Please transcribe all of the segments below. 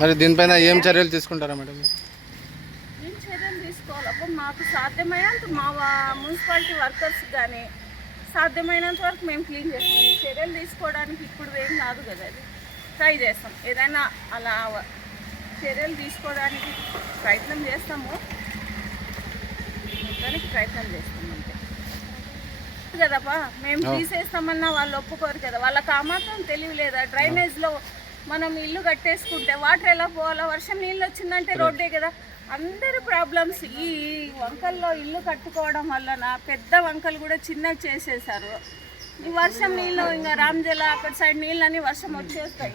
మరి దీనిపైన ఏం చర్యలు తీసుకుంటారా మేడం? ఏం చర్యలు తీసుకోవాలి? అప్పుడు మాకు సాధ్యమైనంత మా మున్సిపాలిటీ వర్కర్స్ కానీ సాధ్యమైనంత వరకు మేము క్లీన్ చేస్తాం. చర్యలు తీసుకోవడానికి ఇప్పుడు ఏం కాదు కదా అది. ట్రై చేస్తాం. ఏదైనా అలా చర్యలు తీసుకోవడానికి ప్రయత్నం చేస్తాము. దానికి ప్రయత్నం చేస్తాము. కదపా మేము తీసేస్తామన్నా వాళ్ళు ఒప్పుకోరు కదా. వాళ్ళకి ఆ మాత్రం తెలివి లేదా? డ్రైనేజ్లో మనం ఇల్లు కట్టేసుకుంటే వాటర్ ఎలా పోవాలా? వర్షం నీళ్ళు వచ్చిందంటే రోడ్డే కదా. అందరి ప్రాబ్లమ్స్ ఈ వంకల్లో ఇల్లు కట్టుకోవడం వలన పెద్ద వంకలు కూడా చిన్నగా చేసేసారు ఈ వర్షం నీళ్ళు ఇంకా రామ్జల అక్కడ సైడ్ నీళ్ళని వర్షం వచ్చేస్తాయి.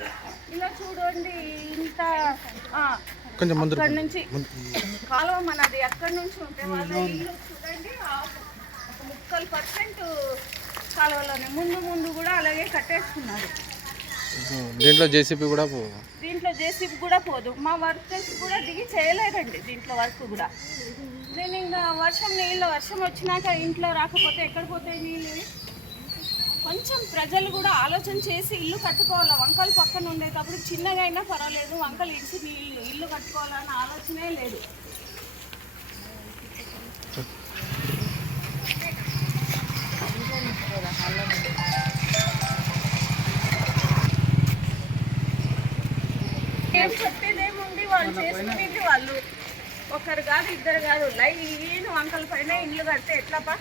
ఇలా చూడండి ఇంత అక్కడ నుంచి కాలువ మనది. ఎక్కడి నుంచి ఉంటే వాళ్ళ ఇల్లు చూడండి. పర్సెంట్ కాలువలోనే. ముందు ముందు కూడా అలాగే కట్టేసుకున్నారు. దీంట్లో జేసీపీ కూడా పో- దీంట్లో జేసీబీ కూడా పోదు. మా వర్కర్స్ కూడా దిగి చేయలేరండి దీంట్లో వర్క్ కూడా. నేను ఇంకా వర్షం నీళ్ళు వర్షం వచ్చినాక ఇంట్లో రాకపోతే ఎక్కడ పోతాయి నీళ్ళు? కొంచెం ప్రజలు కూడా ఆలోచన చేసి ఇల్లు కట్టుకోవాలి? వంకలు పక్కన ఉండేటప్పుడు చిన్నగా అయినా పర్వాలేదు. వంకలు ఇడిచి నీళ్ళు ఇల్లు కట్టుకోవాలన్న ఆలోచనే లేదు. ఏం చెప్పేదేముంది వాళ్ళు చేసుకునేది వాళ్ళు. ఒకరు కాదు ఇద్దరు కాదు. లైన్ వంకల పైన ఇల్లు కడితే ఎట్లా పా